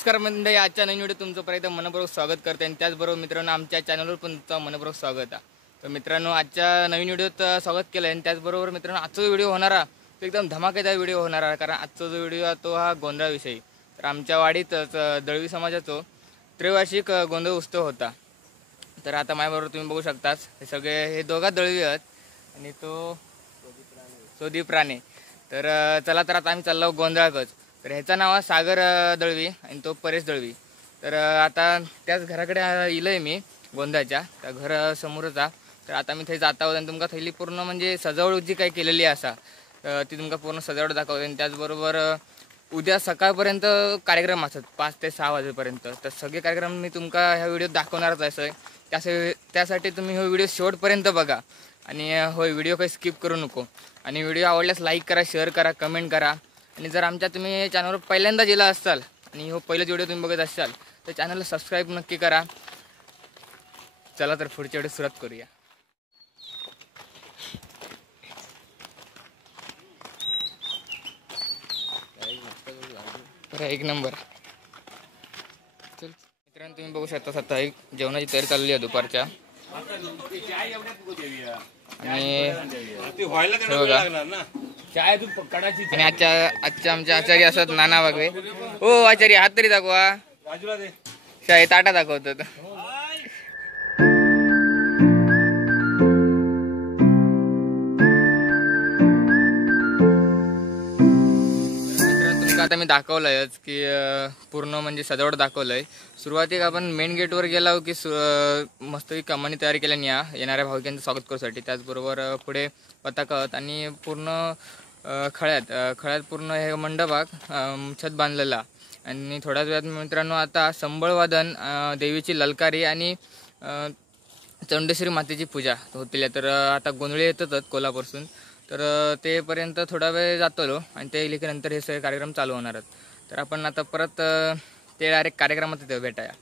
नमस्कार मंडळी, आजच्या नवीन व्हिडिओ तुमचं परत मनपूर्वक स्वागत करते आणि त्याचबरोबर मित्रांनो आमच्या चॅनलवर पण तुमचं मनपूर्वक स्वागत आहे. तर मित्रांनो आजच्या नवीन व्हिडिओत स्वागत केलं आहे आणि त्याचबरोबर मित्रांनो आजचा व्हिडिओ होणारा तो एकदम धमाकेदार व्हिडिओ होणार आहे. कारण आजचा जो व्हिडिओ आहे तो हा गोंधळाविषयी. तर आमच्या वाडीतच दळवी समाजाचा त्रैवार्षिक गोंधळ उत्सव होता. तर आता माझ्याबरोबर तुम्ही बघू शकताच हे सगळे हे दोघा दळवी आहेत आणि तो सोदीप राणे. तर चला तर आता आम्ही चाललो गोंधळाकच. तर ह्याचं नाव आहे सागर दळवी आणि तो परेश दळवी. तर आता त्याच घराकडे इलं आहे मी गोंधळाच्या त्या घर समोरच आहे. तर आता मी थंय जाता होता आणि तुमका थैली पूर्ण म्हणजे सजावट जी काही केलेली असा ती तुमका पूर्ण सजावट दाखवते. आणि त्याचबरोबर उद्या सकाळपर्यंत कार्यक्रम असतात 5 ते 6 वाजेपर्यंत. तर सगळे कार्यक्रम मी तुमका ह्या व्हिडिओत दाखवणारच आहे. त्यासाठी तुम्ही हा व्हिडिओ शेवटपर्यंत बघा आणि होय व्हिडिओ काही स्किप करू नको. आणि व्हिडिओ आवडल्यास लाईक करा, शेअर करा, कमेंट करा. आणि जर आमच्या तुम्ही चॅनलवर पहिल्यांदा गेला असाल आणि हो पहिलाच व्हिडिओ तुम्ही बघत असाल तर चॅनलला सबस्क्राईब नक्की करा. चला तर पुढच्या व्हिडिओ सुरुवात करूया. एक नंबर. चल मित्रांनो तुम्ही बघू शकता आता एक जेवणाची तयारी चालली आहे दुपारच्या. आणि आणि आजच्या आमचे आचार्य असतात नाना वागवे. हो आचार्य हात तरी दाखवा, शाळेत ताटा दाखवतात. आता मी दाखवलंयच की पूर्ण म्हणजे सजावट दाखवलंय. सुरुवातीला आपण मेन गेटवर गेलो की मस्त कमानी तयारी केल्याने येणाऱ्या भाविकांचं स्वागत करूसाठी. त्याचबरोबर पुढे पताकत आणि पूर्ण खळ्यात पूर्ण हे मंडपाक छत बांधलेला. आणि थोड्याच वेळात मित्रांनो आता संबळवादन, देवीची ललकारी आणि चंडेश्वरी मातेची पूजा होतील. तर आता गोंधळी येतातच कोल्हापूरसून. तर तेपर्यंत थोडा वेळ जातो आणि ते नंतर हे सगळे कार्यक्रम चालू होणार आहेत. तर आपण आता परत ते डायरेक्ट कार्यक्रमात भेटाया.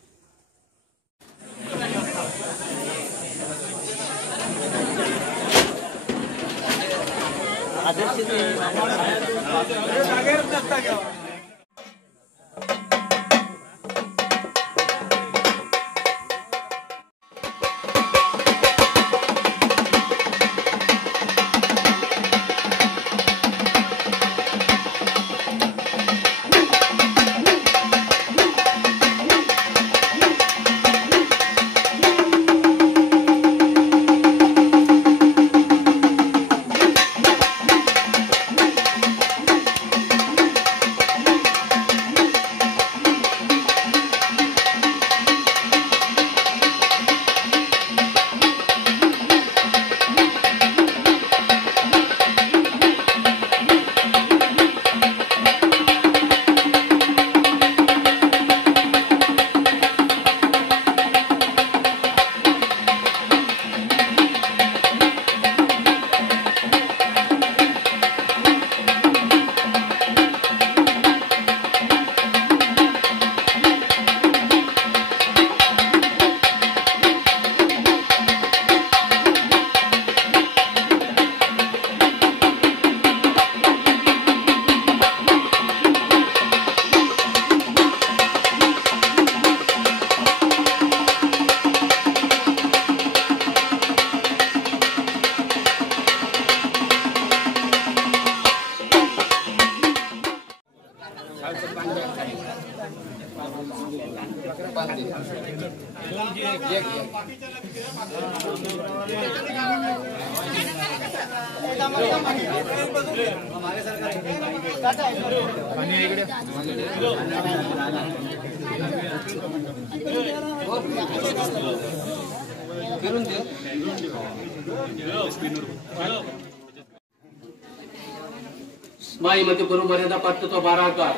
माई मते मर्यादा पाठतो तो 12 आकार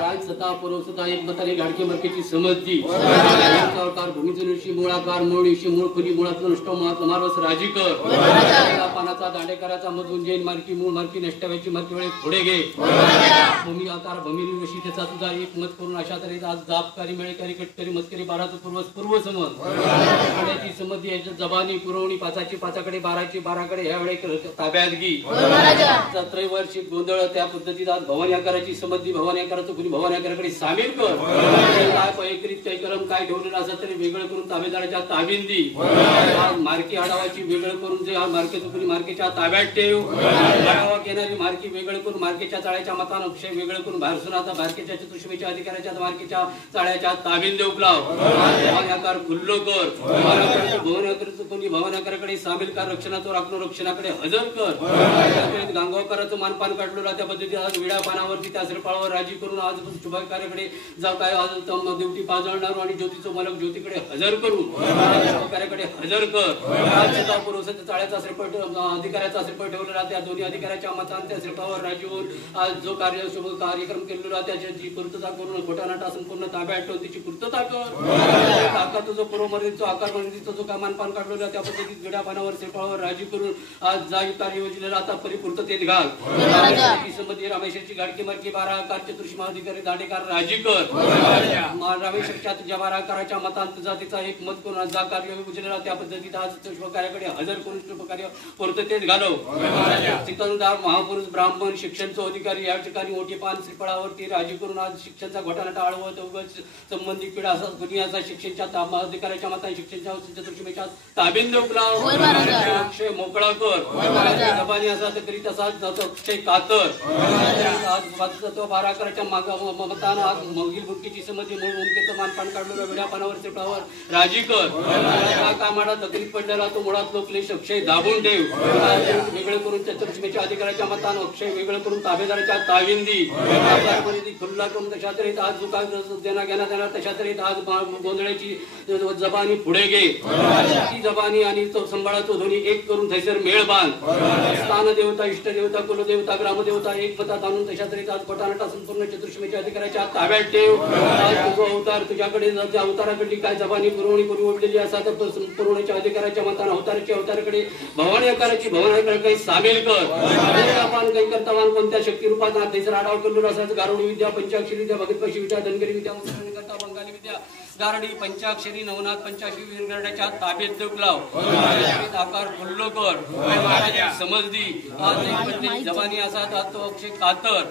राज सता पुरवसता एक मताने गाडके मर्केची समजली आकार भूमीचे ऋषी मूळाकार मूळ ऋषी मूळ खुली मुळात नष्ट मारवस राजीकर पानाचा दांडेकराचा मधून जैन मार्की मूळ मार्की नष्टव्याची मार्की वेळे पुढे घे भूमी आकार भूमी ऋषी त्याचा तुझा एक मत करून अशा तऱ्हेचा आज जापकारी मेळेकारी कटकरी मस्करी 12चं पूर्व समज गाड्याची समधी याच्या जबानी पुरवणी 5ची 5कडे 12ची 12कडे ह्या वेळे ताब्यात घे त्रैवार्षिक गोंधळ त्या पद्धतीत आज भवानी आकाराची समधी भवानी आकाराचं कुणी भवानी आकाराकडे सामील कर काय पैकरीत काही कलम काय ठेवलेलं असं तरी वेगळं करून ताबेदाराच्या ताबिंदी आज मार्की आढावाची वेगळं करून जे मार्केचं कुणी मार्केच्या ताब्यात ठेव आढावा घेणारी मार्की वेगळं करून मार्केच्या चाळ्याच्या मतानं अक्षय वेगळं करून बाहेरसून आता मार्केच्या चतुष्मेच्या अधिकाऱ्याच्या मार्केच्या चाळ्याच्या ताबिंद उपलाव भवानी आकार खुल्लो कर भवानी आकाराचं कोणी भवानी आकाराकडे सामील कर रक्षणाचं राखणं रक्षणाकडे हजर कर गांगावकराचं मानपान काढलो त्या पद्धतीत आज विडा पानावरती त्या श्रीफळावर राजी करून आज शुभकार्याकडे जाऊ काय आज देवटी पाजळणार आणि ज्योतीचं मालक ज्योतीकडे हजर करून शुभकार्याकडे हजर कर पुरुषाच्या चाळ्याचा श्रीफळ अधिकाऱ्याचा श्रीफळ ठेवलेला त्या दोन्ही अधिकाऱ्याच्या मतान त्या श्रीफळावर राजी होऊन आज जो शुभ कार्यक्रम केलेला त्याची पूर्तता करून घोटानाटा संपूर्ण ताब्यात ठेवून तिची पूर्तता कर आकार जो पूर्वमर्यादेचा आकार मर्यादेचा जो काय मानपान काढलेला त्या पद्धतीत विडा पानावर श्रीफळावर राजी करून आज जा कार्य योजनेला आता परिपूर्ततेत घाल संबंधी रामेश्वरची गाडकी मार्गी 12 आकार चतुर्शी महाधिकारी दांडेकर राजी कर रामेश्वरच्या तुझ्या 12 आकाराच्या मतांत तुझा तिचा एक मत करून जा कार्य योजनेला त्या पद्धतीत आज शुभकार्याकडे हजर करून शुभकार्य पूर्ततेत घालव सिकंदर महापुरुष ब्राह्मण शिक्षणचा अधिकारी या ठिकाणी मोठी पान श्रीफळावरती राजी करून आज शिक्षणचा घोटाळा आळवत उगाच संबंधित पिढा असा दुनियाचा शिक्षणच्या अधिकाऱ्याच्या मताने शिक्षणच्या चतुर्शीमेच्या ताबिंद उपलाव अक्षय मोकळा कर जबानी असा करीत असा अक्षय कातर आज 12 आकाराच्या मतानं आज मगील बुडकीची समधी मूळ उमकेचं मानपान काढलेलं विड्या पानावर श्रीफळावर राजी कर कामाडा तकलीफ पडलेला तो मुळात लोकलेश अक्षय दाबून ठेव वेगळं करून चतुर्शीमेच्या अधिकाऱ्याच्या मतानं अक्षय वेगळं करून ताबेदाराच्या ताविंदी खुल्ला करून तशा तऱ्हेत आज जो काय देण्यात येणार तशा तऱ्हेत आज गोंधळाची जबानी पुढे घे ती जबानी आणि तो सांभाळतो दोन्ही एक करून थैसर मेळ बांध स्थान देवता इष्ट देवता कुलदेवता ग्रामदेवता एक पदात आणून तशा तऱ्हेत आज पटानटा संपूर्ण चतुर्शीमेच्या अधिकाऱ्याच्या ताब्यात ठेव आज तुझा अवतार तुझ्याकडे त्या अवताराकडली काय जबानी पुरवणी करून ओढलेली असा तर पुरवण्याच्या अधिकाऱ्याच्या मतानं अवताराच्या अवताराकडे भवानी आकाराची भवानी आकाराकडे सामील कर आपण काही करता कोणत्या शक्ती रूपात थैसर आढावा करून असाच गारुडी विद्या पंचाक्षरी विद्या भगतपाशी विद्या धनगरी विद्या करता बंगाली विद्या गारडी पंचाक्षरी नवनाथ पंचाक्षरी विरगरण्याच्या ताब्यात देवलाव आकार फुल्लो कर समजदी आज जबानी असा तो अक्षय कातर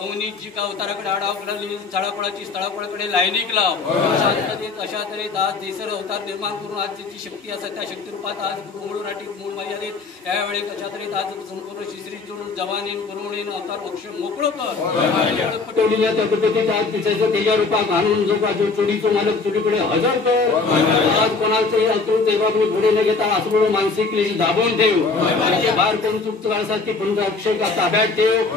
अवनीत जी का अवताराकडे आढावा करायला स्थळापळाची स्थळापळाकडे लायनिक लाव शांततेत अशा तऱ्हेत आज देसर अवतार निर्माण करून आज त्याची शक्ती असा त्या शक्ती रूपात आज मूळ राठी मूळ मर्यादेत यावेळी अशा तऱ्हेत आज संपूर्ण शिश्री जोडून जवानीन पुरवणीन अवतार अक्षय मोकळं कर पटवलेल्या त्या पद्धतीत आज तिच्याचं तेजा रूपात आणून जो का चोरीचं मालक चोरीकडे हजर कर आज कोणाचंही अकृत बाबी पुढे न घेता असं मानसिक क्लेश दाबून ठेव बाहेर करून चूक करण्यासाठी पुन्हा अक्षय ताब्यात ठेव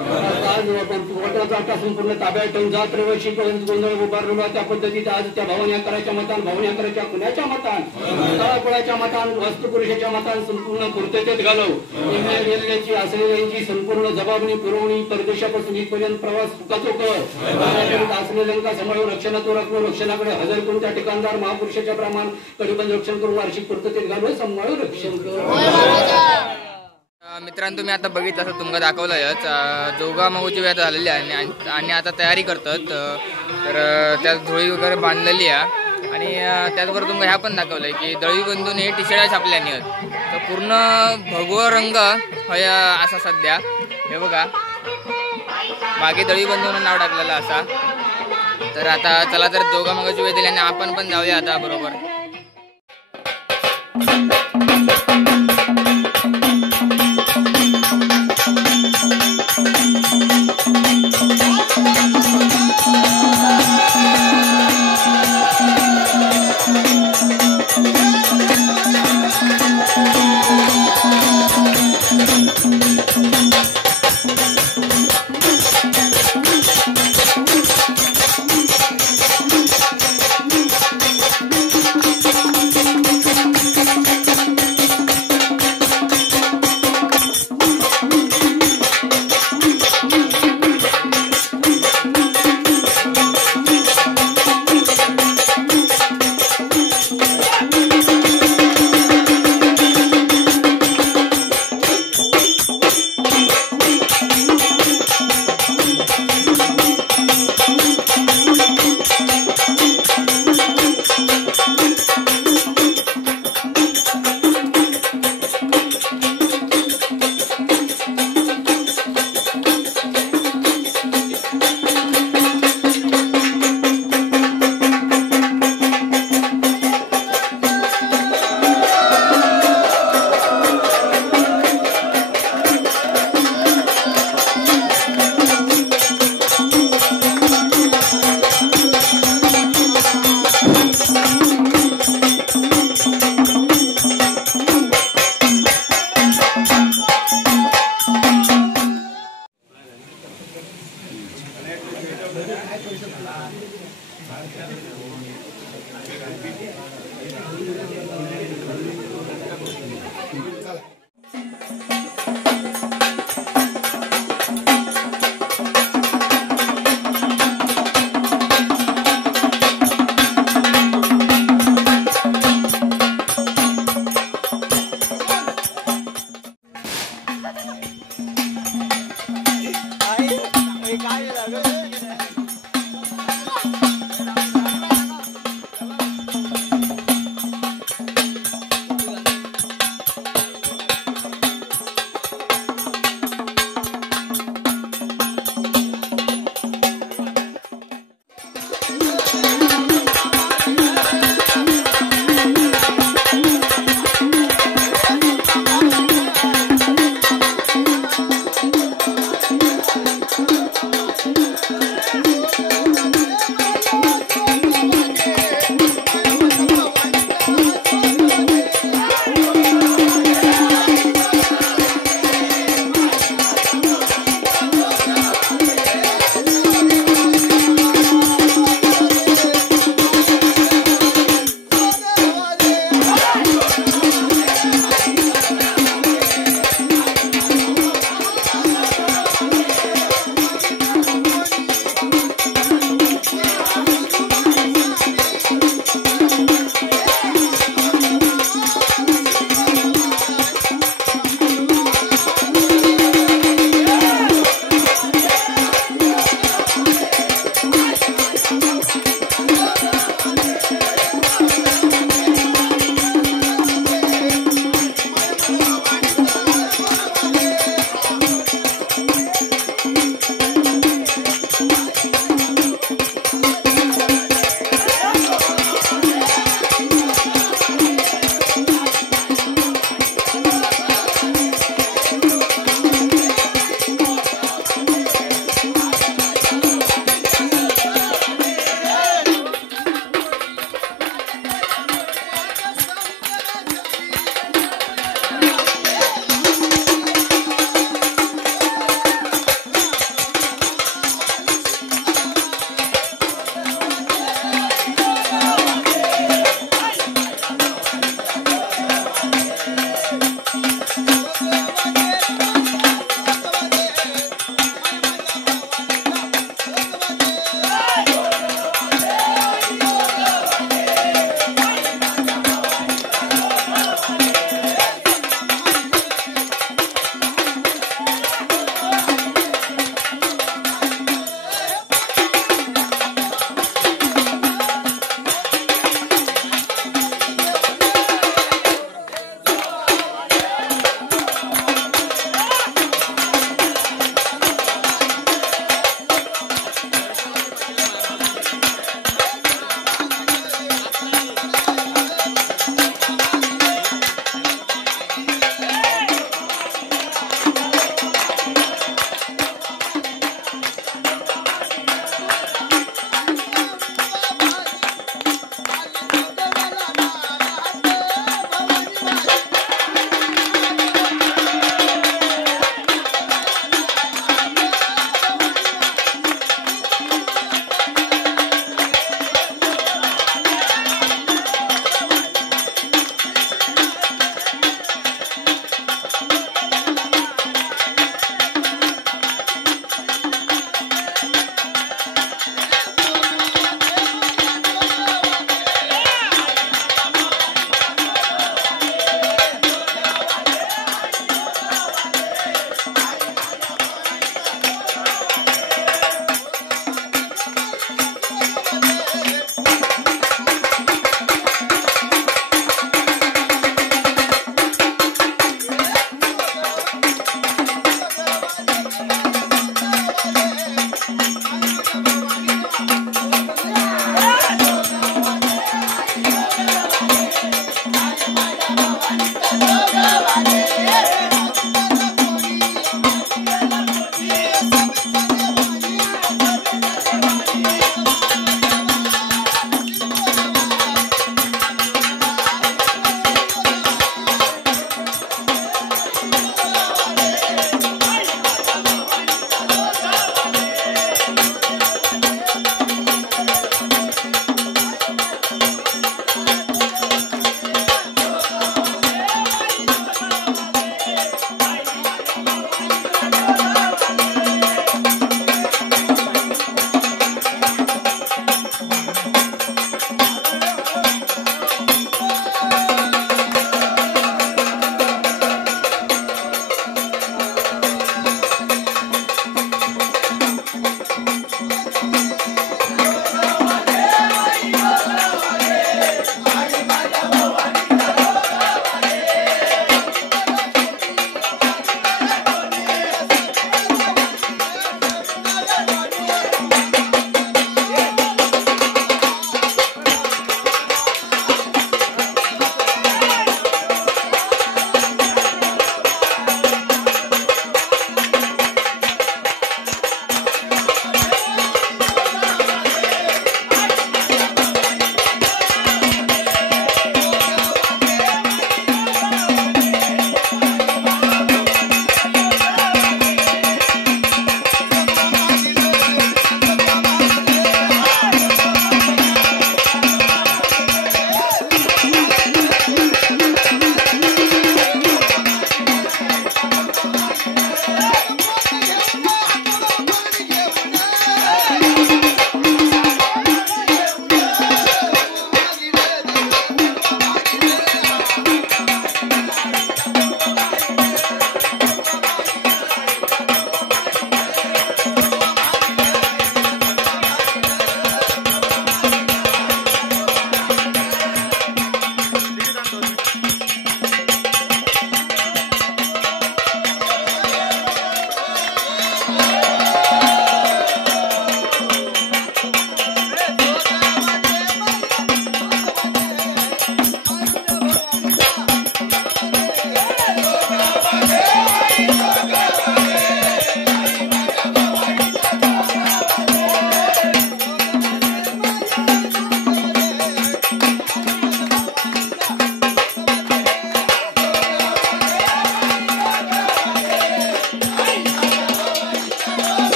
आज वटाचा संपूर्ण ताब्यात ठेवून जात प्रवेशी गोंधळ उभारलेला त्या पद्धतीत आज त्या भवानी आकाराच्या मतान भवानी आकाराच्या कुणाच्या मतान स्थळापळाच्या मतान वास्तुपुरुषाच्या मतान संपूर्ण पूर्ततेत घालव गेलेल्याची असलेल्यांची संपूर्ण जबाबदारी पुरवणी परदेशापासून इथपर्यंत प्रवास सुखाचो कर असलेल्यांका सांभाळून रक्षणातो राखून रक्षणाकडे हजर करून त्या ठिकाणदार महापुरुषाच्या प्रमाण कधीपण रक्षण करून वार्षिक पूर्ततेत घालून सांभाळून रक्षण कर मित्रांनो तुम्ही आता बघितलं असं तुम्हाला दाखवलंयच जोगा मागूची वेळ झालेली आहे आणि आता तयारी करतात तर त्यात धुळी वगैरे बांधलेली आहे आणि त्याचबरोबर तुम्हाला ह्या पण दाखवलंय की दळी बंधून हे टी शर्ट छापल्याने तर पूर्ण भगवा रंग असा सध्या हे बघा मागे दळी बंधून नाव टाकलेलं असा तर आता चला तर जोगा मागूची वेळ दिल्याने आपण पण जाऊया आता बरोबर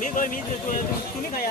तुम्ही काय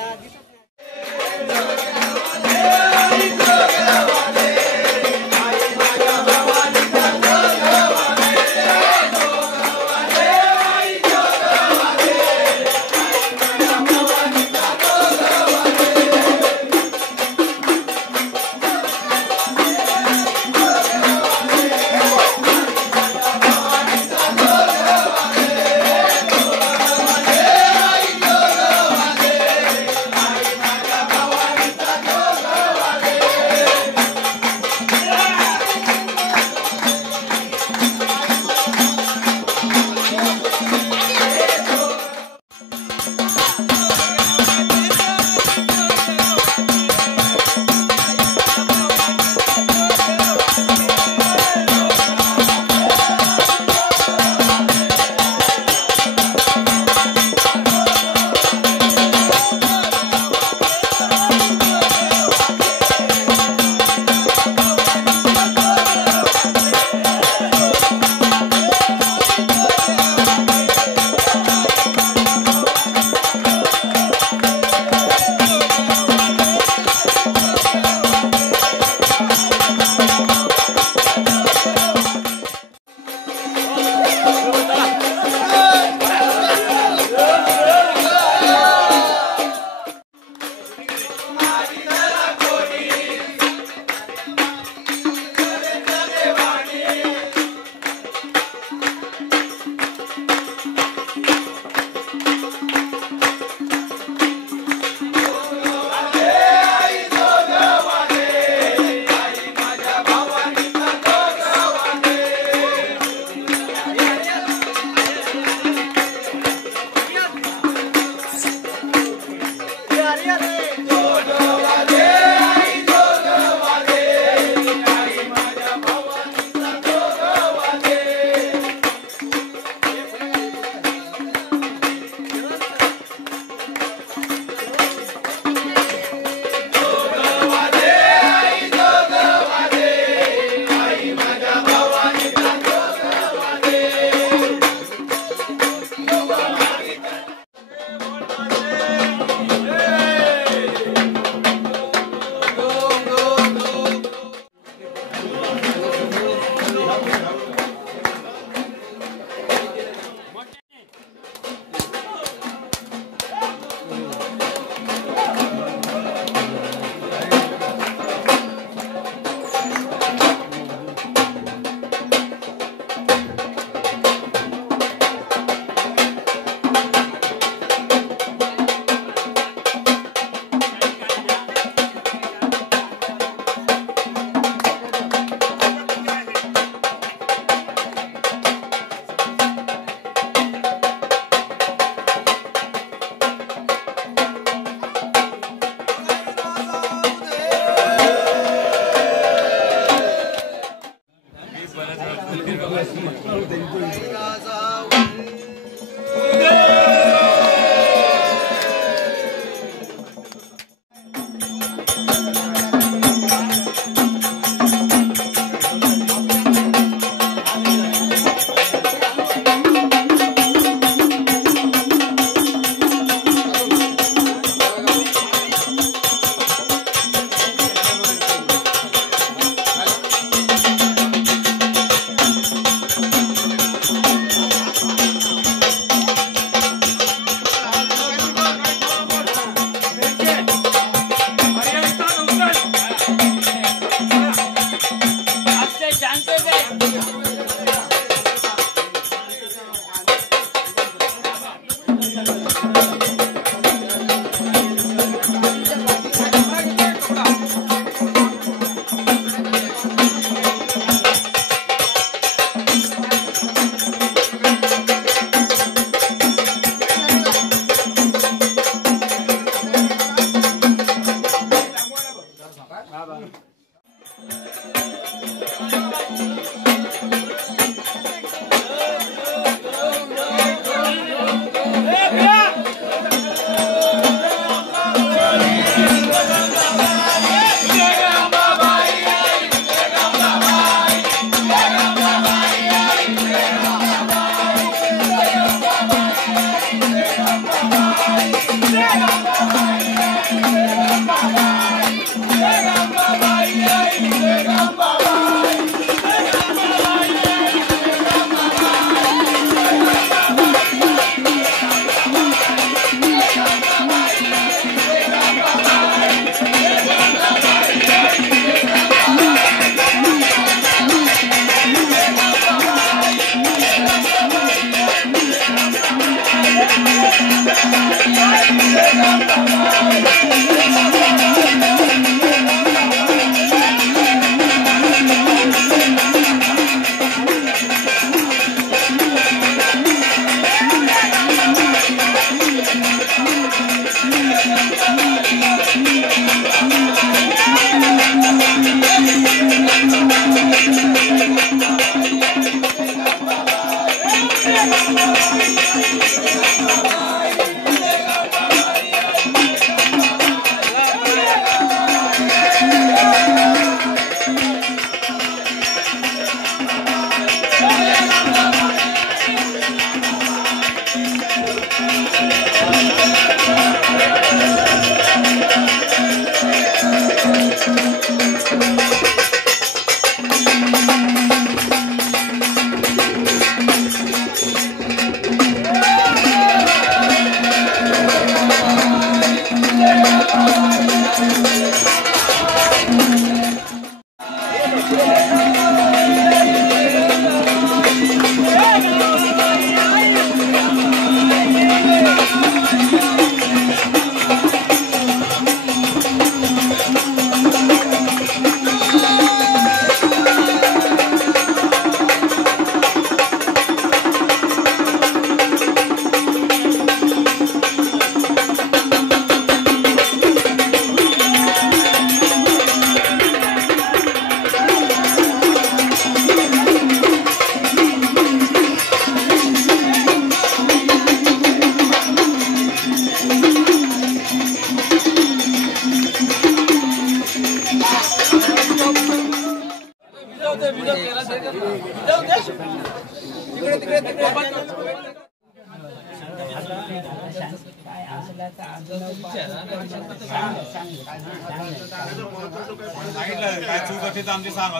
काय चूक असेल तर आमची सांग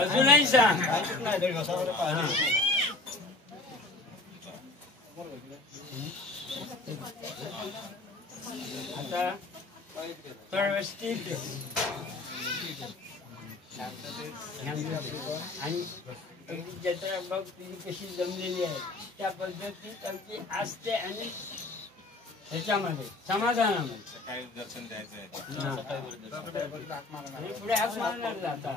अजूनही सांग. आता व्यवस्थित आणि जत्रा बघ तिची कशी जमलेली आहे त्या पद्धतीत आमची असते आणि ह्याच्यामध्ये समाधानामध्ये काय दर्शन द्यायचं आहे आणि पुढे हात मारणार जाता.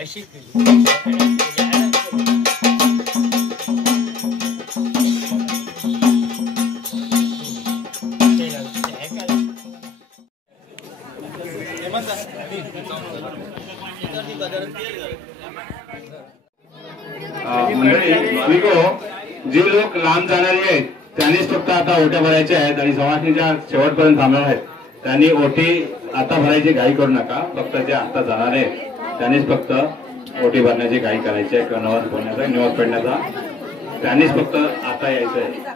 अशी मंडळी भाविको जे लोक लांब जाणारे आहेत त्यांनीच फक्त आता ओट्या भरायच्या आहेत आणि सवासणीच्या शेवटपर्यंत थांबणार आहेत. त्यांनी ओटी आता भरायची घाई करू नका. फक्त जे आता जाणार आहेत त्यांनीच फक्त ओटी भरण्याची घाई करायची आहे किंवा नवस बोलण्याचा निवास पडण्याचा त्यांनीच फक्त आता यायचं आहे.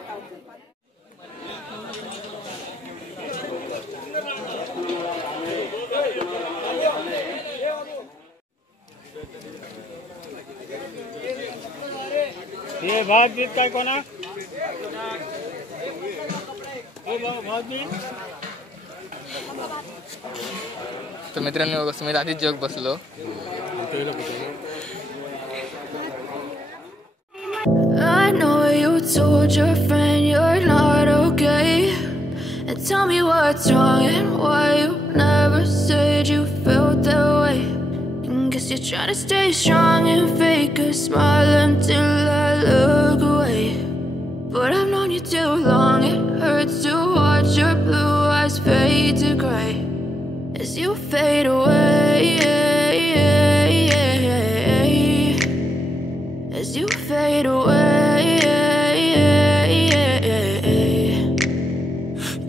हे भात बीत काय कोणा भात बीत. तर मित्रांनो कसं मी आधीच जग बसलो. I know you told your friend you're not okay, and tell me what's wrong and why you never said you felt that way. And guess you're trying to stay strong and fake a smile until I look away. But I've known you too long, it hurts to watch your blue eyes fade to gray as you fade away, as you fade away.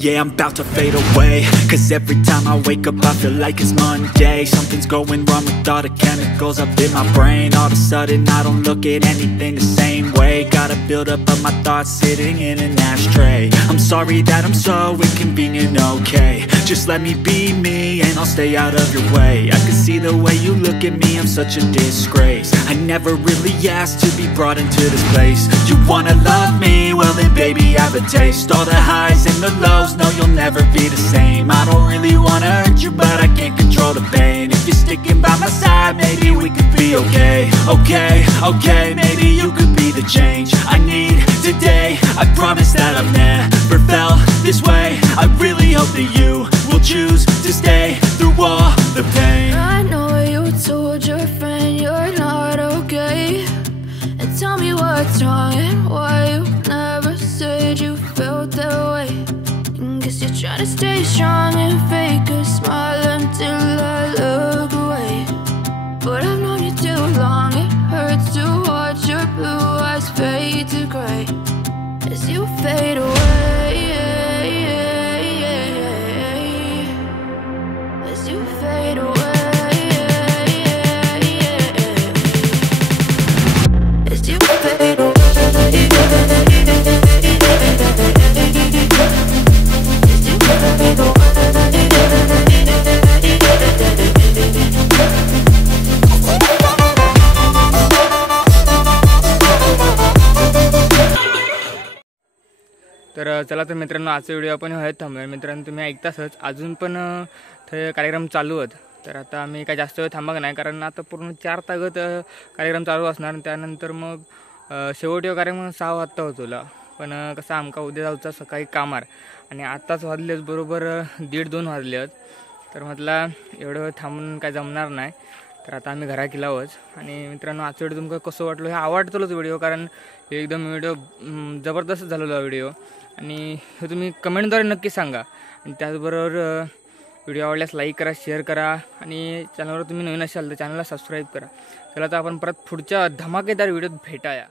Yeah, I'm about to fade away, cause every time I wake up I feel like it's Monday. Something's going wrong with all the chemicals up in my brain. All of a sudden I don't look at anything the same way. Gotta build up of my thoughts sitting in an ashtray. I'm sorry that I'm so inconvenient, okay. Just let me be me and I'll stay out of your way. I can see the way you look at me, I'm such a disgrace. I never really asked to be brought into this place. You wanna love me? Well then baby I have a taste. All the highs and the lows, no you'll never be the same. I don't really wanna hurt you but I can't control the pain. If you're sticking by my side, maybe we could be okay. Okay, maybe you could be the change I need today. I promise that I've never felt this way. I really hope that you will choose to stay through all the pain. I know you told your friend you're not okay, and tell me what's wrong and why you never said you felt that way. Guess you're trying to stay strong and fake a smile until I look away. But I've known you too long, it hurts to watch your blue eyes fade to gray as you fade away. As you fade away. As you fade away. तर चला तर मित्रांनो आजचा video आपण हळद थांबूया. मित्रांनो तुम्ही ऐकताच अजून पण ते कार्यक्रम चालू आहेत. तर आता आम्ही काय जास्त वेळ थांबक नाही, कारण आता पूर्ण 4 तागत कार्यक्रम चालू असणार. त्यानंतर मग शेवटी कार्यक्रम 6 वाजता होतोला. पण कसं आमका उद्या जाऊचा सकाळी कामार आणि आत्ताच वाजलेच बरोबर 1:30-2 वाजले आहेत. तर म्हटलं एवढं वेळ थांबून काय जमणार नाही. तर आता आम्ही घरा गेलावच. आणि मित्रांनो आजचा व्हिडिओ तुमका कसं वाटलं हे आवडतोच व्हिडिओ, कारण एकदम व्हिडिओ जबरदस्त झालेला व्हिडिओ. आणि हे तुम्ही कमेंटद्वारे नक्की सांगा. आणि त्याचबरोबर व्हिडिओ आवडल्यास लाईक करा, शेअर करा आणि चॅनलवर तुम्ही नवीन असाल तर चॅनलला सबस्क्राईब करा. चला तर आपण परत पुढच्या धमाकेदार व्हिडिओत भेटाया.